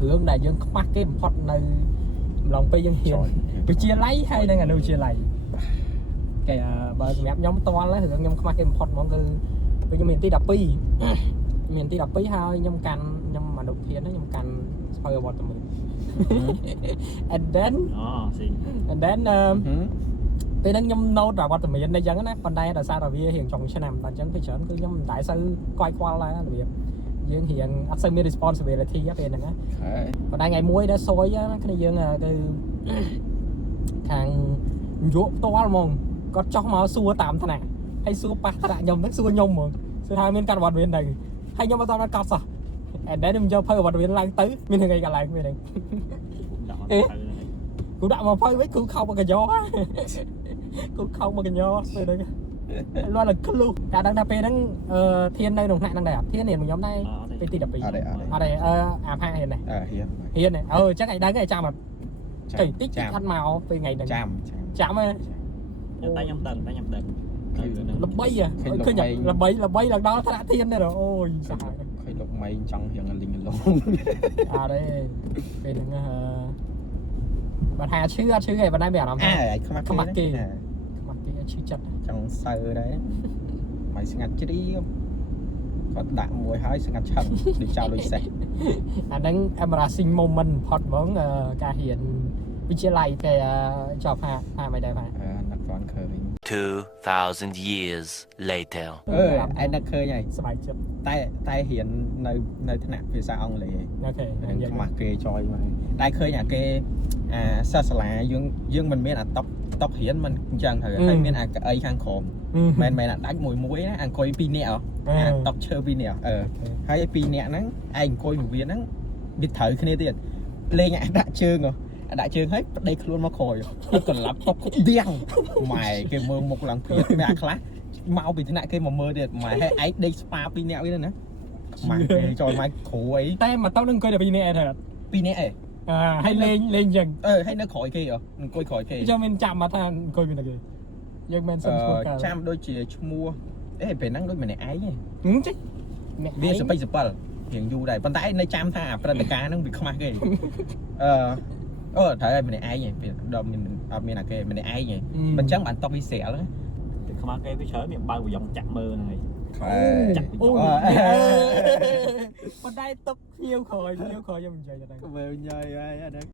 hướng này dương khoác cái phật này lòng bây dương hiền bị chia lấy hay đang là đâu chia lấy cái bởi mẹ nhóm to lấy hướng nhóm khoác cái phật mong cứ bây giờ miền tây đập pi miền tây đập pi hai nhóm cành nhóm mà đầu tiên nó nhóm cành spoil bọt mình and thenពេលហ្នឹងខ្ញុំណូតវត្តមានអីចឹងណាប៉ុន្តែដោយសារតែវារៀងចុងឆ្នាំតែអញ្ចឹងពេលច្រើនគឺខ្ញុំមិនដែរសូវកយខ្វល់ដែររបៀបយើងរៀងអត់សូវមាន responsibility ពេលហ្នឹងណាប៉ុន្តែថ្ងៃមួយដែរសយគ្នាយើងគឺខាងយុផ្ទាល់ហ្មងគាត់ចោះមកសួរតាមថ្នាក់ហើយសួរប៉ះថ្នាក់ខ្ញុំហ្នឹងសួរខ្ញុំហ្មងសួរថាមានកាត់វត្តមានទៅហើយខ្ញុំអត់តកត់សោះអែតែខ្ញុំយកភៅវត្តមានឡើងទៅមានថ្ងៃកន្លែងពេលហ្នឹងគូដាក់មកភៅវិញគូខោមកកញ្ញោគូខោមកកញ្ញោពេលហ្នឹងលាត់លុះតែដឹងថាពេលហ្នឹងធាននៅក្នុងថ្នាក់ហ្នឹងដែរធាននេះខ្ញុំដែរពេលទី12អត់ទេអាផាហ៊ានដែរហ៊ានអញ្ចឹងឯងដឹងឯងចាំអត់ចុយតិចអត់មកពេលថ្ងៃហ្នឹងចាំហ៎តែខ្ញុំដឹងល្បីឃើញល្បីឡើងដល់ថ្នាក់ធាននេះអូយសាហាវឃើញលោកម៉ៃចង់រៀងលីងឡងអត់ទេពេលហ្នឹងបើថាឈឺអត់ឈឺឯងប៉ុន្តែមានអារម្មណ៍ថាខ្មាស់គេឈឺចិត្តចង់សើដែរម៉ៃស្ងាត់ជ្រាបគាត់ដាក់មួយហើយស្ងាត់ឆឹងដូចចោលលុយសេះអាហ្នឹង embarrassing moment ផុតហ្មងការរៀនវិទ្យាល័យតែចប់ផាមិនដែរផានឹកគាត់ឃើញ2000 years later ឯនឹកឃើញហើយសប្បាយចិត្តតែរៀននៅថ្នាក់ភាសាអង់គ្លេសអូខេយើងខ្មាស់គេចយមកតែឃើញអាគេសាសាលាយើងមិនមានអាតុករៀនមិនអញ្ចឹងត្រូវហើយមានអាកៅអីខាងក្រោមមិនមែនអាដាច់មួយណាអង្គុយ2នាក់អាតុកឈើ2នាក់ហើយ2នាក់ហ្នឹងឯងអង្គុយមួយវាហ្នឹងវាត្រូវគ្នាទៀតលេងអាដាក់ជើងដាក់ជើងហើយប្តីខ្លួនមកក្រោយគាត់កន្លាប់តុកដៀងម៉ែគេមើលមុខឡើងព្រាមានអាខ្លះមកពីថ្នាក់គេមកមើលទៀតម៉ែហើយឯងដេកស្ប៉ា2នាក់វិញណាម៉ែគេចូលម៉ែគ្រូអីតែមកតុកនឹងអង្គុយតែ2នាក់ឯងទៅ2នាក់ឯងហើយលេងចឹងហើយនៅក្រោយគេអង្គុយក្រោយគេចាំមានចាំមកថាអង្គុយមានតែគេយើងមិនសិនឈ្មោះកាលចាំដូចជាឈ្មោះពេលហ្នឹងដូចម្នាក់ឯងចេះវាស7រៀងយូរដែរប៉ុន្តែនៅចាំថាព្រឹត្តិការណ៍ហ្នឹងវាខ្មាស់គេត្រូវឲ្យម្នាក់ឯងពេលដល់មានអត់មានអាគេម្នាក់ឯងមិនចឹងបានតុកវាស្រាលខ្មាស់គេវាច្រើនមានបើវយ៉ងចាក់មើលហ្នឹងហើយចាក់ប៉ុន្តែតុកភ្ញៀវក្រោយខ្ញុំនិយាយតែមើលញ៉ៃហើយអាហ្នឹង